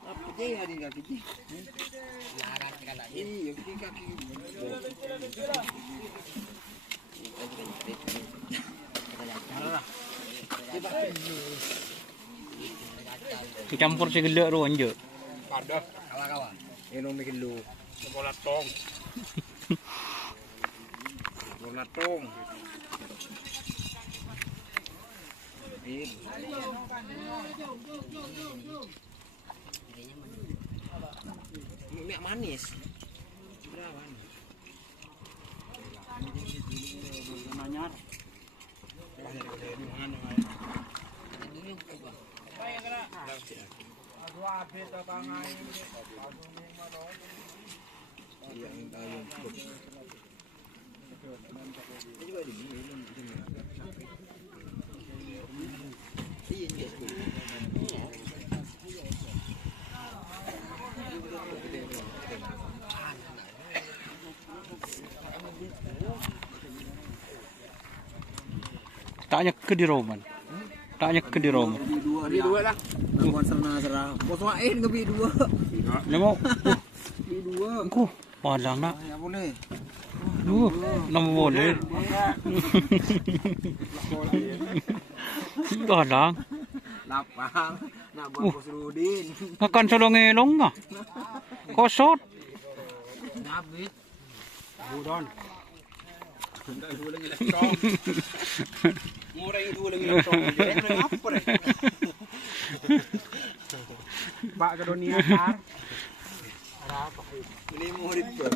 Apa dia hari kaki dia? Larang kan aja. Iya, kaki. Campur segala ro anjo. Ada kawan-kawan. Ini bikin lu. Bola tong. Bola tong. Minyak manis. Berapa? Nanyar. Taknya ke di Roman. Taknya ke di Roman. Lebih dua lah. Kawan serah. Bos wain lebih dua. Nemo. Lebih dua. Ku, padang nak. Ya boleh. Nama boleh. Padang. Lapang. Nak buat Bos Rudin. Akan solongelong ah. Kosot. Nabit. Budon. Enggak dua lagi lecong. Murah dua lagi lecong. Jadi apa deh? Pak ke dunia kan. Ada apa? Ini murid tuh.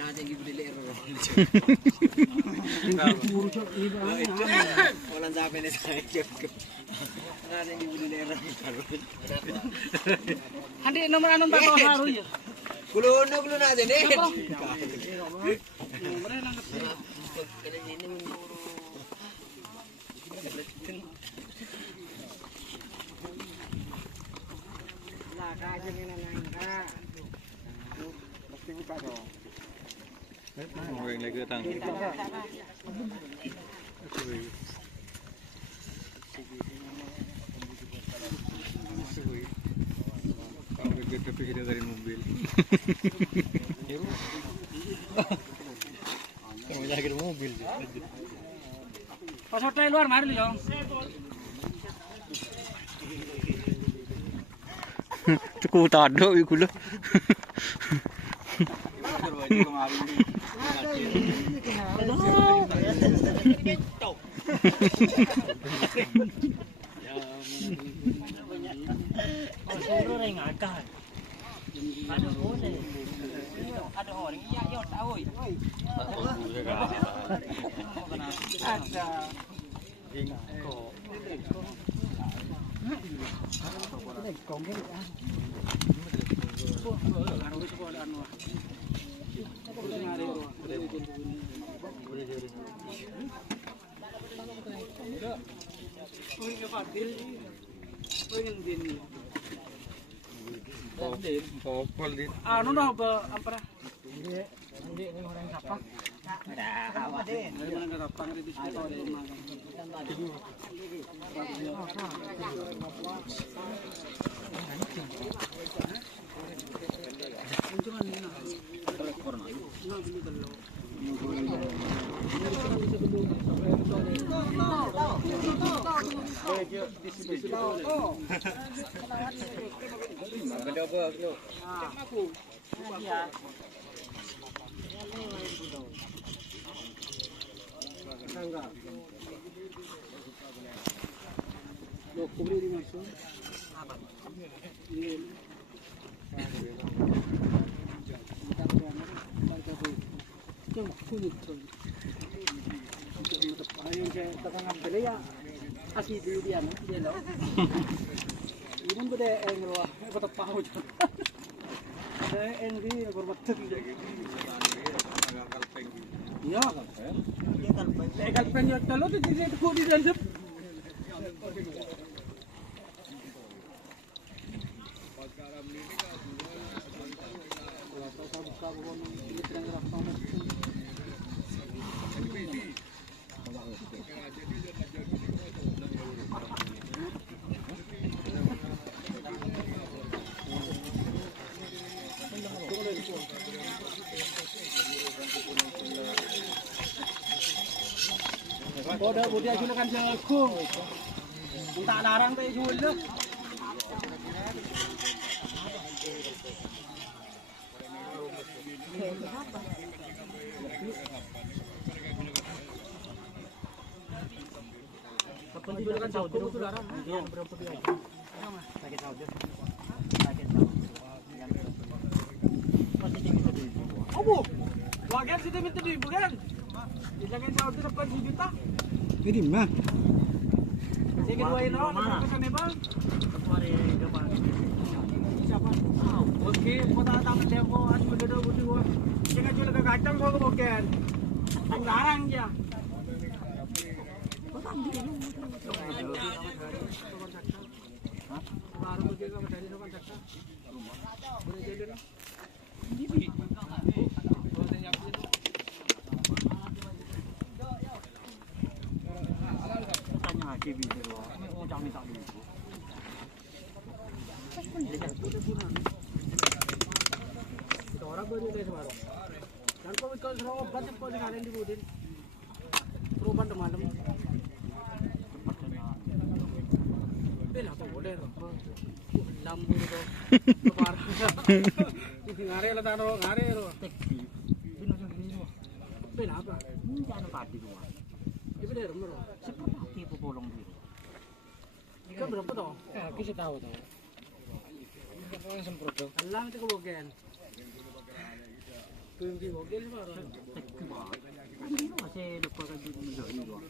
Nah, jadi beli leror. Orang sampai nih saya. Nah, jadi beli leror. Handi nomor anu bawa haru ya. Kulo aja nih. Lah kaje nih nang. Pasti buka dong. Mau yang lagi datang. Kalau tapi kita dari mobil. Kamu lagi di mobil. Pas hotel luar mari lo. Cukup tado iku lho. Ada orang iya yo tahu. Ada. Popol din. Ano na ba ampara? Hindi orang siapa? Apa din? Ano nga tapang dito sa asli dulu dia no dia lo ini beda engro apa tak tahu ada engri korban Iya. Kalpen ya talo tu di situ di dalam. Oh, dah boleh ajukan jangan aku. Tak larang tak jual dah. Kapan jual kan jauh tu larang? Dia berapa dia? Sakit jauh. Sakit jauh. Masih tinggi tadi. Apa? Wagen sudah minta duit bukan? Jangan jauh tu dapat 1 juta. Ini mah. Saya keduain orang nak pesan bang. Mari depan. Siapa? Tahu. Okey, kota tak tempo aju dulu butuh. Jangan jual ke kacang kau ke boken. Ang larang dia. Kota ambil dulu. Hah? Baru pergi ke dari depan cakap. Boleh jadi dah. Ini. TV dulu. Oh, jangan minta dulu. Kita orang baru deh sekarang. Dan kau ikut serau banyak kau sekarang di budin. Perubahan malam. Bela tu boleh tu. Lambu tu. Parah. Ngare lah tano, ngare tu. Bela apa? Jangan pati tu. Ibu dia rumah. Siapa bolong dia? Kan berapa toh? Kita tahu toh. Orang semprot toh. Allah itu kebagian. Tunggu bagian baru. Ini masih lupa kan di ini doh.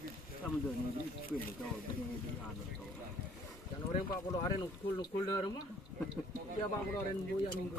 Kamu doh ni itu betul betul ada toh. Jangan orang pak kalau hari nukul dah rumah. Dia pak kalau hari buaya minggu.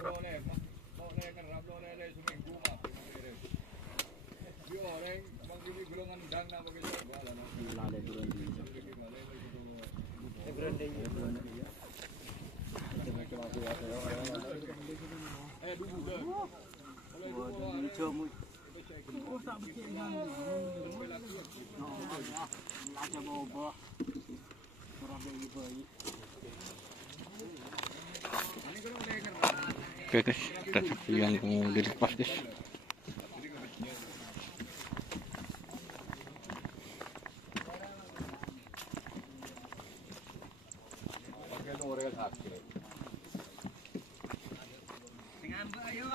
Oke guys, kita sapi yang mau dilepas guys. Dengan ayo.